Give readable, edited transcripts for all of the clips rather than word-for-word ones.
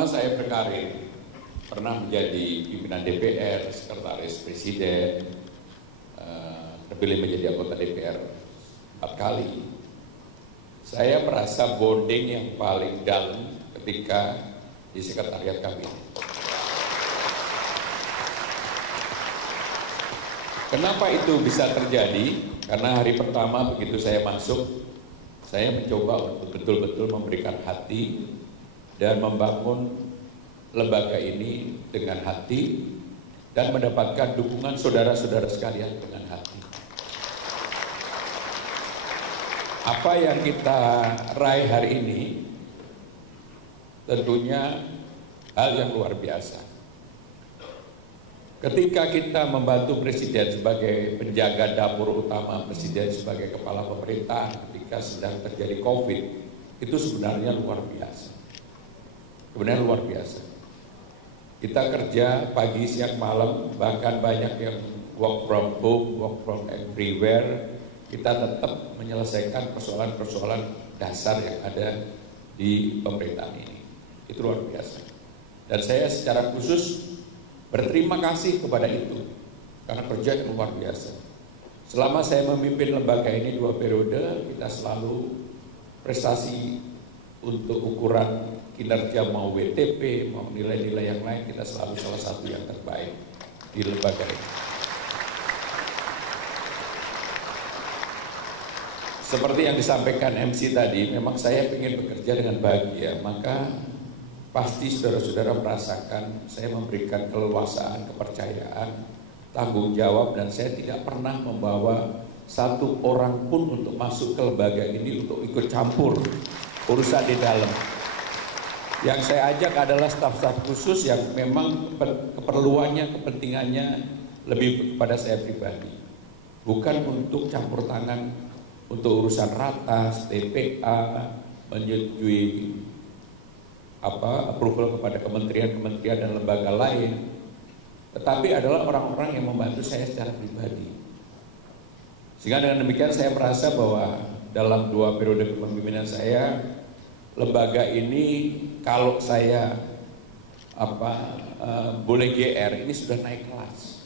selama saya berkarir, pernah menjadi pimpinan DPR, sekretaris presiden, terpilih menjadi anggota DPR 4 kali. Saya merasa bonding yang paling dalam ketika di sekretariat kabinet. Kenapa itu bisa terjadi? Karena hari pertama begitu saya masuk, saya mencoba untuk betul-betul memberikan hati dan membangun lembaga ini dengan hati dan mendapatkan dukungan saudara-saudara sekalian dengan hati. Apa yang kita raih hari ini tentunya hal yang luar biasa. Ketika kita membantu Presiden sebagai penjaga dapur utama, Presiden sebagai kepala pemerintahan ketika sedang terjadi COVID, itu sebenarnya luar biasa. Sebenarnya luar biasa. Kita kerja pagi, siang, malam, bahkan banyak yang work from home, work from everywhere. Kita tetap menyelesaikan persoalan-persoalan dasar yang ada di pemerintahan ini. Itu luar biasa. Dan saya secara khusus berterima kasih kepada itu, karena kerja yang luar biasa. Selama saya memimpin lembaga ini 2 periode, kita selalu prestasi untuk ukuran kinerja mau WTP, mau nilai-nilai yang lain, kita selalu salah satu yang terbaik di lembaga ini. Seperti yang disampaikan MC tadi, memang saya ingin bekerja dengan bahagia, maka pasti saudara-saudara merasakan saya memberikan keleluasaan, kepercayaan, tanggung jawab, dan saya tidak pernah membawa satu orang pun untuk masuk ke lembaga ini untuk ikut campur urusan di dalam. Yang saya ajak adalah staf-staf khusus yang memang keperluannya, kepentingannya lebih kepada saya pribadi, bukan untuk campur tangan untuk urusan ratas, TPA, menyetujui approval kepada kementerian-kementerian dan lembaga lain, tetapi adalah orang-orang yang membantu saya secara pribadi. Sehingga dengan demikian saya merasa bahwa dalam 2 periode kepemimpinan saya, lembaga ini kalau saya boleh GR, ini sudah naik kelas.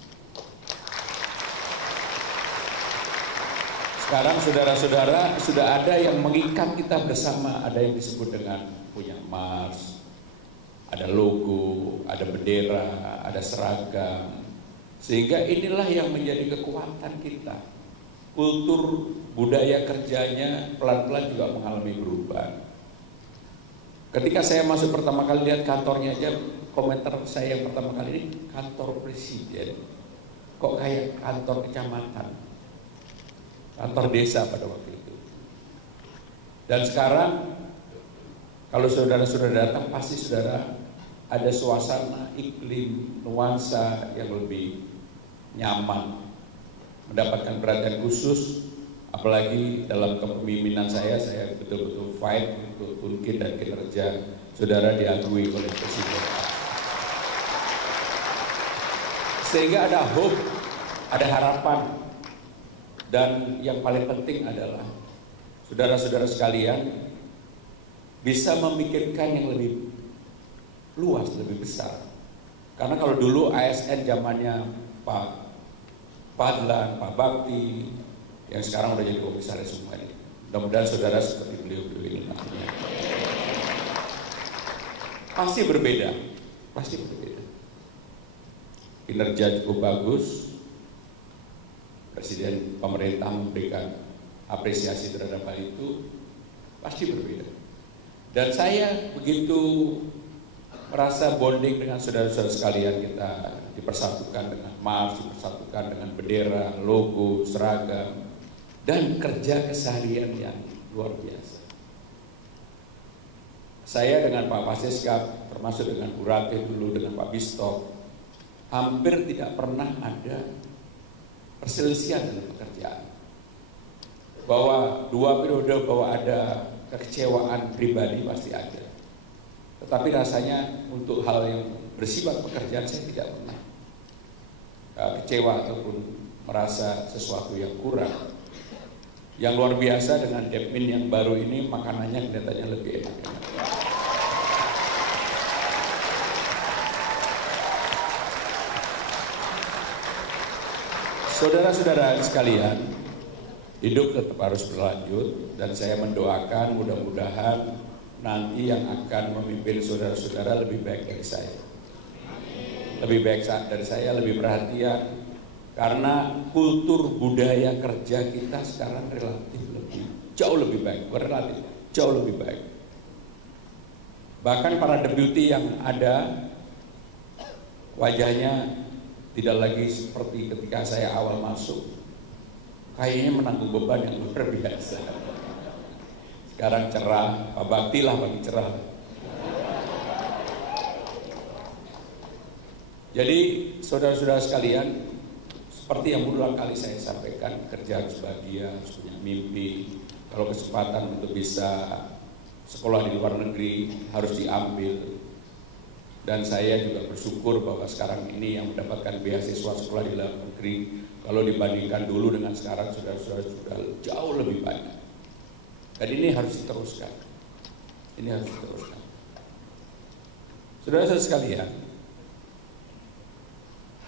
Sekarang saudara-saudara sudah ada yang mengikat kita bersama, ada yang disebut dengan punya Mars, ada logo, ada bendera, ada seragam, sehingga inilah yang menjadi kekuatan kita. Kultur budaya kerjanya pelan-pelan juga mengalami perubahan. Ketika saya masuk pertama kali lihat kantornya aja, komentar saya yang pertama kali ini, kantor presiden kok kayak kantor kecamatan, kantor desa pada waktu itu. Dan sekarang kalau saudara-saudara datang, pasti saudara ada suasana, iklim, nuansa yang lebih nyaman, mendapatkan perhatian khusus. Apalagi dalam kepemimpinan saya betul-betul fight untuk mungkin dan kinerja saudara diakui oleh Presiden. Sehingga ada hope, ada harapan, dan yang paling penting adalah saudara-saudara sekalian bisa memikirkan yang lebih luas, lebih besar. Karena kalau dulu ASN zamannya Pak Padlan, Pak Bakti, yang sekarang udah jadi komisaris semua ini. Mudah-mudahan saudara seperti beliau-beliau ini nantinya. Pasti berbeda, pasti berbeda. Kinerja cukup bagus, Presiden pemerintah memberikan apresiasi terhadap hal itu, pasti berbeda. Dan saya begitu merasa bonding dengan saudara-saudara sekalian, kita dipersatukan dengan Mars, dipersatukan dengan bendera, logo, seragam, dan kerja keseharian yang luar biasa. Saya dengan Pak Paseskap, termasuk dengan Bu Ratih dulu, dengan Pak Bistok, hampir tidak pernah ada perselisihan dalam pekerjaan. Bahwa 2 periode bahwa ada kekecewaan pribadi pasti ada. Tetapi rasanya untuk hal yang bersifat pekerjaan saya tidak pernah kecewa ataupun merasa sesuatu yang kurang. Yang luar biasa dengan Depmin yang baru ini, makanannya kelihatannya lebih enak. Saudara-saudara sekalian, hidup tetap harus berlanjut dan saya mendoakan mudah-mudahan nanti yang akan memimpin saudara-saudara lebih baik dari saya. Lebih baik dari saya, lebih perhatian, karena kultur budaya kerja kita sekarang jauh lebih baik, relatif jauh lebih baik. Bahkan para deputi yang ada wajahnya tidak lagi seperti ketika saya awal masuk, kayaknya menanggung beban yang luar biasa. Sekarang cerah, Pak Bakti lah bagi cerah. Jadi saudara-saudara sekalian, seperti yang berulang kali saya sampaikan, kerja harus bahagia, harus punya mimpi. Kalau kesempatan untuk bisa sekolah di luar negeri harus diambil. Dan saya juga bersyukur bahwa sekarang ini yang mendapatkan beasiswa sekolah di luar negeri, kalau dibandingkan dulu dengan sekarang, saudara-saudara sudah jauh lebih banyak. Dan ini harus diteruskan. Ini harus diteruskan. Saudara-saudara sekalian,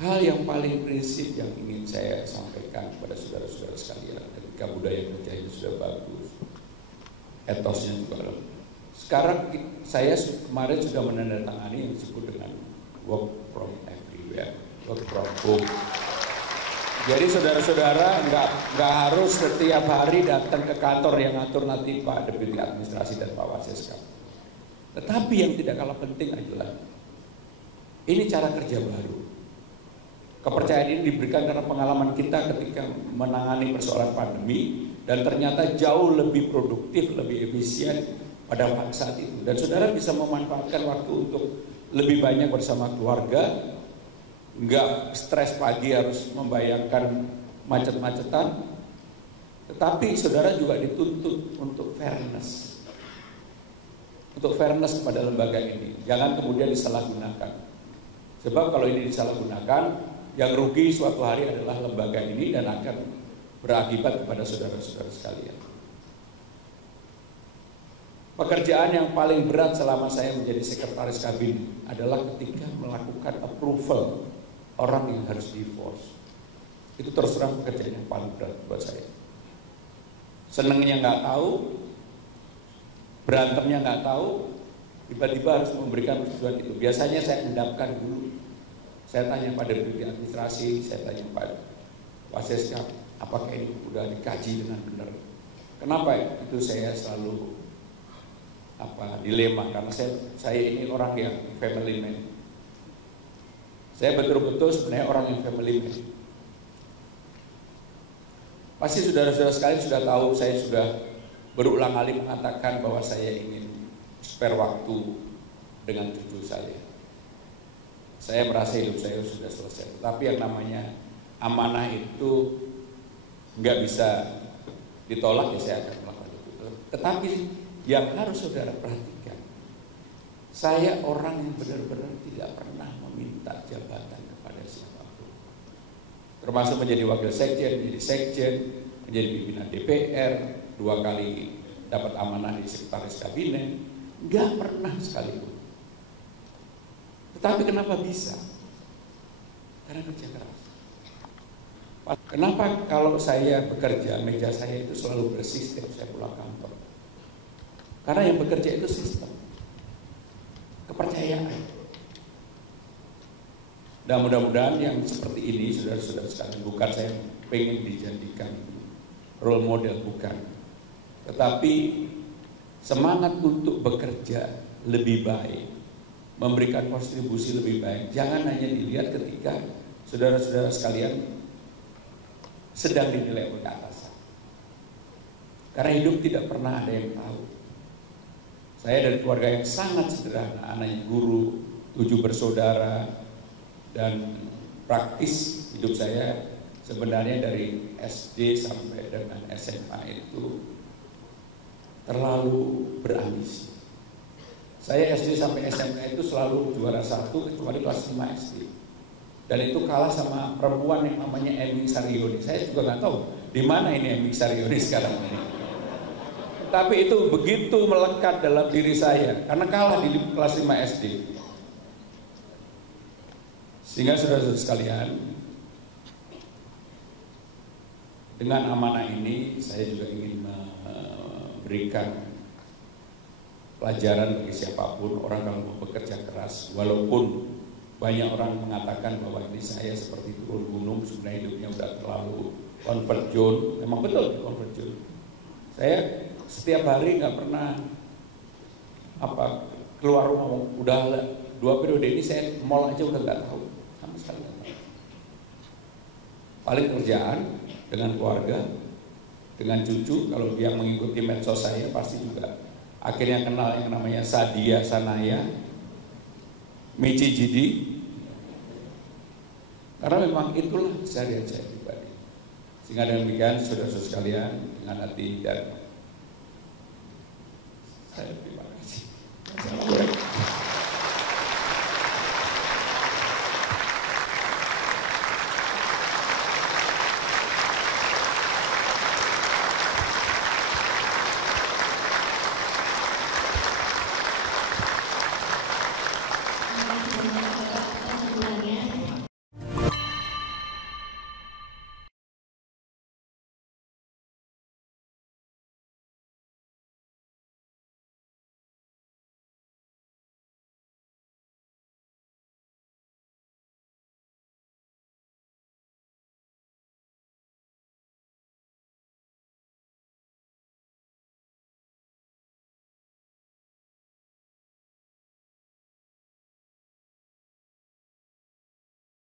hal yang paling prinsip yang ingin saya sampaikan kepada saudara-saudara sekalian, ketika budaya kerja itu sudah bagus, etosnya juga lebih. Sekarang saya kemarin sudah menandatangani yang disebut dengan work from everywhere, work from home. Jadi saudara-saudara nggak harus setiap hari datang ke kantor yang ngatur nanti Pak Deputi Administrasi dan Pak Waseska. Tetapi yang tidak kalah penting adalah ini cara kerja baru. Kepercayaan ini diberikan karena pengalaman kita ketika menangani persoalan pandemi dan ternyata jauh lebih produktif, lebih efisien pada saat itu. Dan saudara bisa memanfaatkan waktu untuk lebih banyak bersama keluarga, nggak stres pagi harus membayangkan macet-macetan, tetapi saudara juga dituntut untuk fairness. Untuk fairness kepada lembaga ini. Jangan kemudian disalahgunakan. Sebab kalau ini disalahgunakan, yang rugi suatu hari adalah lembaga ini dan akan berakibat kepada saudara-saudara sekalian. Pekerjaan yang paling berat selama saya menjadi sekretaris kabinet adalah ketika melakukan approval orang yang harus divorce. Itu terus terang pekerjaan yang paling berat buat saya. Senengnya nggak tahu, berantemnya nggak tahu, tiba-tiba harus memberikan persetujuan itu. Biasanya saya endapkan dulu. Saya tanya pada Deputi Administrasi, saya tanya pada Waseska, apakah ini sudah dikaji dengan benar? Kenapa itu saya selalu dilema, karena saya ini orang yang family man. Saya betul-betul sebenarnya orang yang family man. Pasti saudara-saudara sekalian sudah tahu, saya sudah berulang kali mengatakan bahwa saya ingin spare waktu dengan cucu saya. Saya merasa hidup saya sudah selesai. Tapi yang namanya amanah itu nggak bisa ditolak, ya saya akan melakukan itu. Tetapi yang harus saudara perhatikan, saya orang yang benar-benar tidak pernah meminta jabatan kepada siapapun. Termasuk menjadi wakil sekjen, menjadi sekjen, menjadi pimpinan DPR, 2 kali dapat amanah di sekretaris kabinet, nggak pernah sekalipun. Tetapi kenapa bisa? Karena kerja keras. Kenapa kalau saya bekerja, meja saya itu selalu bersih setiap saya pulang kantor? Karena yang bekerja itu sistem, kepercayaan. Dan mudah-mudahan yang seperti ini, saudara-saudara sekalian, bukan saya pengen dijadikan role model, bukan. Tetapi semangat untuk bekerja lebih baik, memberikan kontribusi lebih baik, jangan hanya dilihat ketika saudara-saudara sekalian sedang dinilai oleh atasan. Karena hidup tidak pernah ada yang tahu. Saya dari keluarga yang sangat sederhana, anaknya guru, 7 bersaudara, dan praktis hidup saya sebenarnya dari SD sampai dengan SMA itu terlalu berambisi. Saya SD sampai SMA itu selalu juara 1 kecuali kelas 5 SD. Dan itu kalah sama perempuan yang namanya Emi Saryoni. Saya juga nggak tahu di mana ini Emi Saryoni sekarang ini. Tapi itu begitu melekat dalam diri saya karena kalah di kelas 5 SD. Sehingga saudara-saudara sekalian, dengan amanah ini saya juga ingin memberikan pelajaran bagi siapapun orang kalau mau bekerja keras, walaupun banyak orang mengatakan bahwa ini saya seperti turun gunung, sebenarnya hidupnya udah terlalu comfort zone. Memang betul comfort zone. Saya setiap hari nggak pernah keluar rumah. Udah 2 periode ini saya mall aja udah nggak tahu sama sekali. Paling kerjaan dengan keluarga, dengan cucu. Kalau dia mengikuti medsos saya pasti juga akhirnya kenal yang namanya Sadia Sanaya, Michi Jidi. Karena memang itulah keseharian saya pribadi. Sehingga demikian saudara-saudara sekalian, dengan hati dan